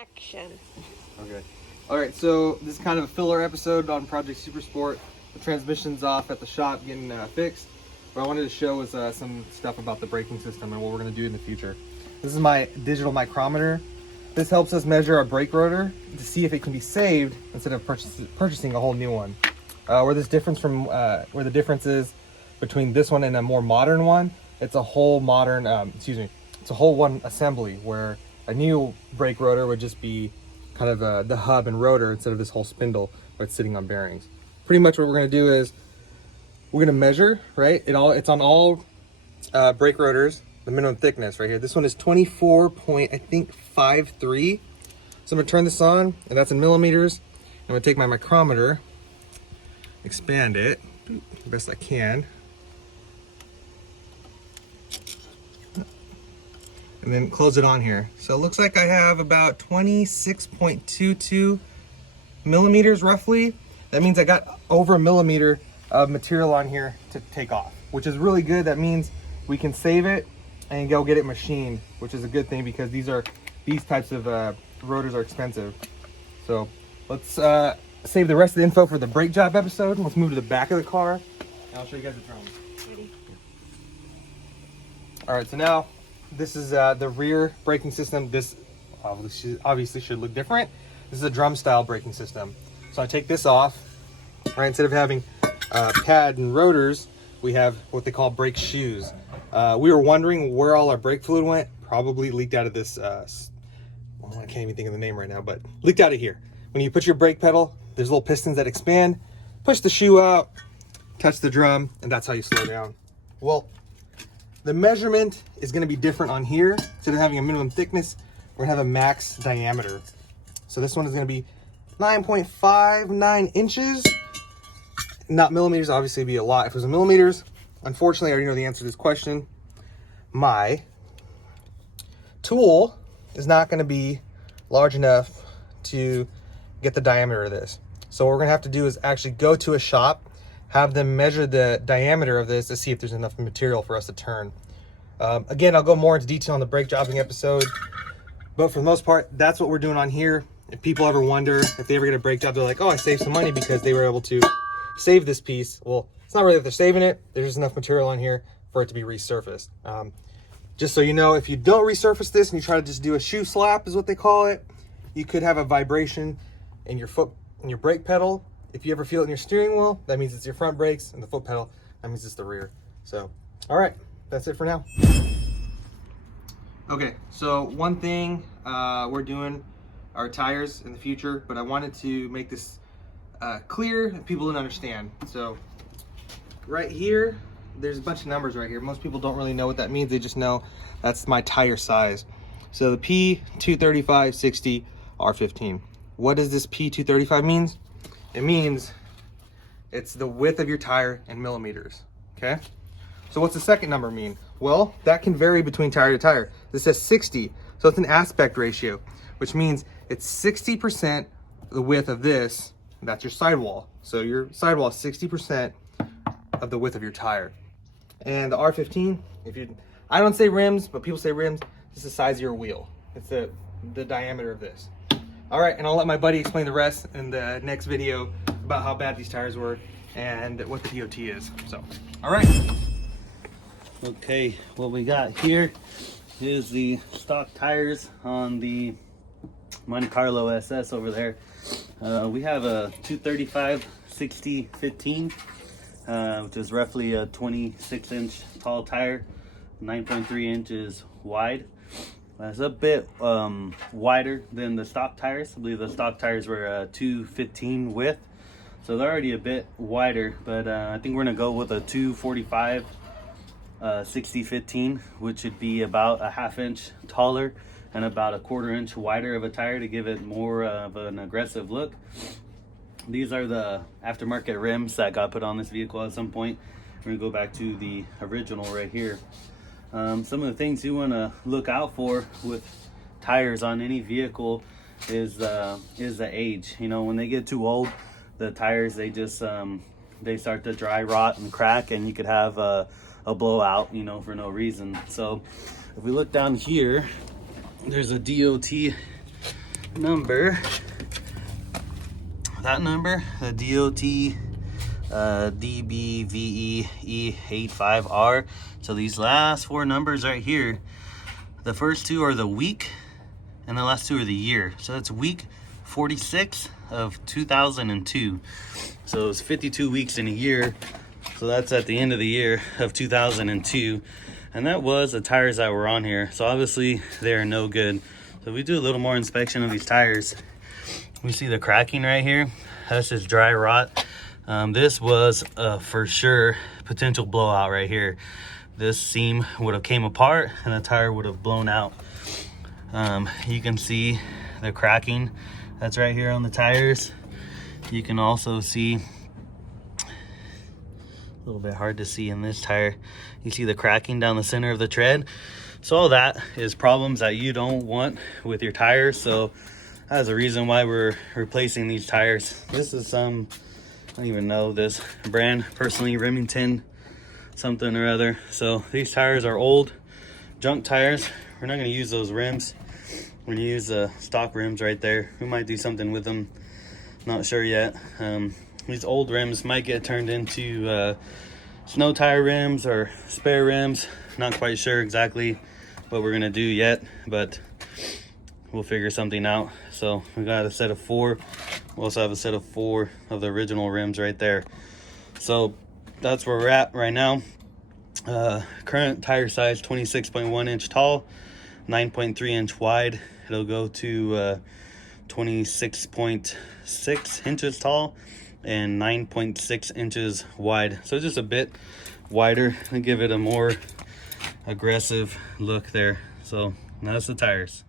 Action. Okay. Alright, so this is kind of a filler episode on Project Super Sport. The transmission's off at the shop getting fixed. What I wanted to show was some stuff about the braking system and what we're going to do in the future. This is my digital micrometer. This helps us measure our brake rotor to see if it can be saved instead of purchasing a whole new one. Where the difference is between this one and a more modern one, it's a whole modern, it's a whole one assembly, where a new brake rotor would just be kind of the hub and rotor instead of this whole spindle where it's sitting on bearings. Pretty much what we're going to do is we're going to measure, right? It's on all brake rotors, the minimum thickness right here. This one is 24.53. So I'm going to turn this on, and that's in millimeters. I'm going to take my micrometer, expand it the best I can, and then close it on here. So it looks like I have about 26.22 millimeters roughly. That means I got over a millimeter of material on here to take off, which is really good. That means we can save it and go get it machined, which is a good thing because these types of rotors are expensive. So let's save the rest of the info for the brake job episode. Let's move to the back of the car and I'll show you guys the drum. Ready? All right, so now this is the rear braking system. This obviously should look different. This is a drum style braking system. So I take this off, right? Instead of having pad and rotors, we have what they call brake shoes. We were wondering where all our brake fluid went. Probably leaked out of this, I can't even think of the name right now, but leaked out of here. When you put your brake pedal, there's little pistons that expand, push the shoe out, touch the drum, and that's how you slow down. Well, the measurement is going to be different on here. Instead of having a minimum thickness, we're going to have a max diameter. So this one is going to be 9.59 inches. Not millimeters, obviously it'd be a lot if it was in millimeters. Unfortunately, I already know the answer to this question. My tool is not going to be large enough to get the diameter of this. So what we're going to have to do is actually go to a shop, have them measure the diameter of this to see if there's enough material for us to turn. Again, I'll go more into detail on the brake jobbing episode, but for the most part, that's what we're doing on here. If people ever wonder if they ever get a brake job, they're like, oh, I saved some money because they were able to save this piece. Well, it's not really that they're saving it. There's just enough material on here for it to be resurfaced. Just so you know, if you don't resurface this and you try to just do a shoe slap is what they call it, you could have a vibration in your foot, in your brake pedal. If you ever feel it in your steering wheel, that means it's your front brakes, and the foot pedal, that means it's the rear. So, all right, that's it for now. Okay, so one thing we're doing our tires in the future, but I wanted to make this clear and people didn't understand. So right here, there's a bunch of numbers right here. Most people don't really know what that means. They just know that's my tire size. So the P235/60 R15. What does this P235 means? It means it's the width of your tire in millimeters, okay? So what's the second number mean? Well, that can vary between tire to tire. This says 60, so it's an aspect ratio, which means it's 60% the width of this. That's your sidewall. So your sidewall is 60% of the width of your tire. And the R15, I don't say rims, but people say rims. This is the size of your wheel. It's the diameter of this. All right, and I'll let my buddy explain the rest in the next video about how bad these tires were and what the DOT is. So, all right. Okay, what we got here is the stock tires on the Monte Carlo SS over there. We have a 235/60/15, which is roughly a 26-inch tall tire, 9.3 inches wide. It's a bit wider than the stock tires. I believe the stock tires were 215 width, so they're already a bit wider, but I think we're gonna go with a 245/60/15, which would be about a ½ inch taller and about a ¼ inch wider of a tire to give it more of an aggressive look. These are the aftermarket rims that got put on this vehicle at some point. We're gonna go back to the original right here. Some of the things you want to look out for with tires on any vehicle is the age. You know, when they get too old, the tires, they just they start to dry rot and crack, and you could have a blowout, you know, for no reason. So if we look down here, there's a DOT number, the DOT DBVE-E85R. So these last 4 numbers right here, the first 2 are the week and the last 2 are the year. So that's week 46 of 2002. So it's 52 weeks in a year. So that's at the end of the year of 2002. And that was the tires that were on here. So obviously they are no good. So we do a little more inspection of these tires. We see the cracking right here. That's just dry rot. This was for sure potential blowout right here. This seam would have came apart and the tire would have blown out. You can see the cracking that's right here on the tires. You can also see, a little bit hard to see in this tire, you see the cracking down the center of the tread. So all that is problems that you don't want with your tires. So that's the reason why we're replacing these tires. This is some, I don't even know this brand personally, Remington something or other. So these tires are old junk tires. We're not going to use those rims. We're going to use the stock rims right there. We might do something with them, not sure yet. These old rims might get turned into snow tire rims or spare rims. Not quite sure exactly what we're gonna do yet, but we'll figure something out. So we got a set of 4. We also have a set of 4 of the original rims right there. So that's where we're at right now. Current tire size 26.1 inch tall, 9.3 inch wide. It'll go to 26.6 inches tall and 9.6 inches wide. So just a bit wider to give it a more aggressive look there. So that's the tires.